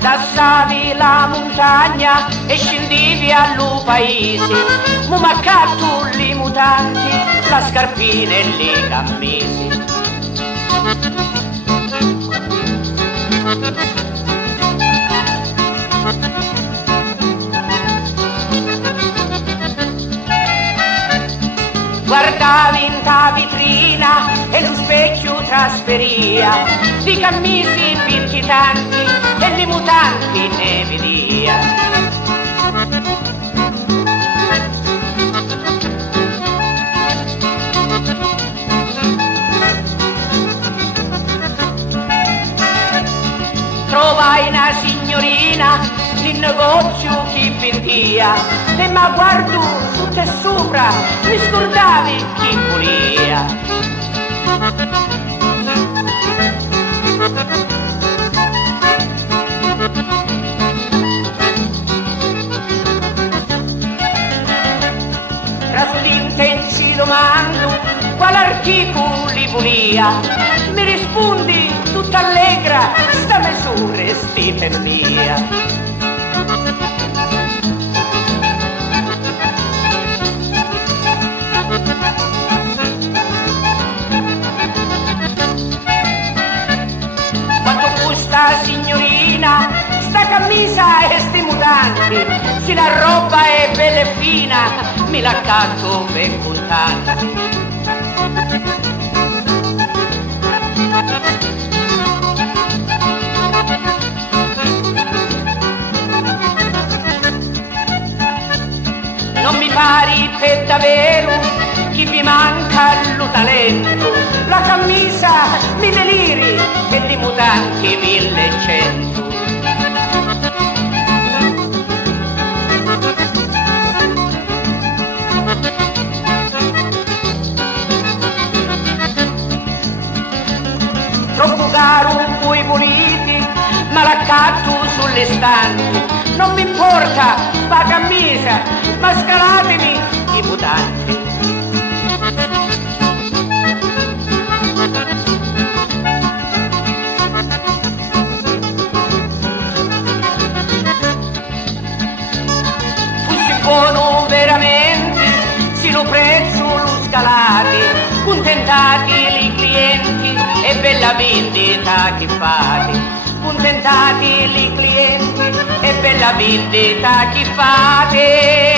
Tassavi la montagna e scendevi allo paese, mu maccattu li mutanti, la scarpina e le cammese. Guardavi in ta vitrina e lo specchio trasferia, di cammisi pinti tanti e li mutanti ne vedia. Trovai una signorina in negozio che vendia e ma guardo sotto e sopra mi scordavi chi volia. Tra intensi domando quale articolo li volia, mi rispondi tutta allegra, sta misura e sti per via. Quanto costa signorina sta camisa e sti mutanti, se la roba è bella e fina mi la accatto per contanti. Non mi pari per davvero che vi manca lo talento, la camisa 1000 lire e i mutanti 1100. Troppo caro voi volete, ma l'accatto sulle stanze, non mi importa la camisa, ma scalatemi i mutanti. Fossi buono veramente, se lo prezzo lo scalate, contentati i clienti e bella vendita che fate. Contentati i clienti e bella vendita che fate.